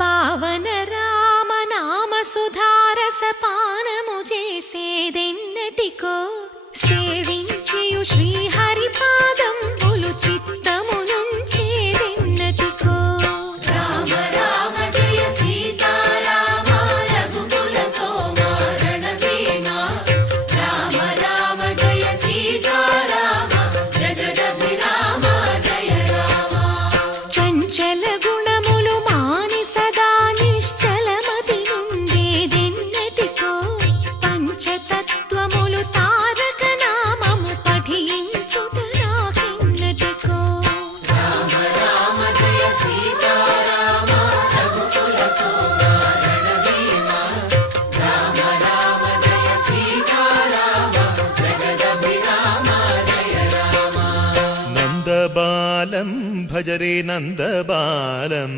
పావన రామ నామ సుధారస పానము చేసేదెన్నటికో సేవించియు శ్రీహరి పాదంబులు చిత్తమునుంచేదెన్నటికో రామ రామ జయ సీతారామ రఘుకుల సోమ రణభీమ రామ రామ జయ సీతారామ జగదభిరామ జయ రామ చంచల గుణములు మాని సదా నిశ్చలమతి నుండేదెన్నటికో పంచతత్వములు తారక నామము పఠించుట నాకెన్నటికో రామ రామ జయ సీతారామ రఘుకుల సోమ రణభీమ రామ రామ జయ సీతారామ జగదభిరామ జయ రామ నందబాలం భజరే నందబాలం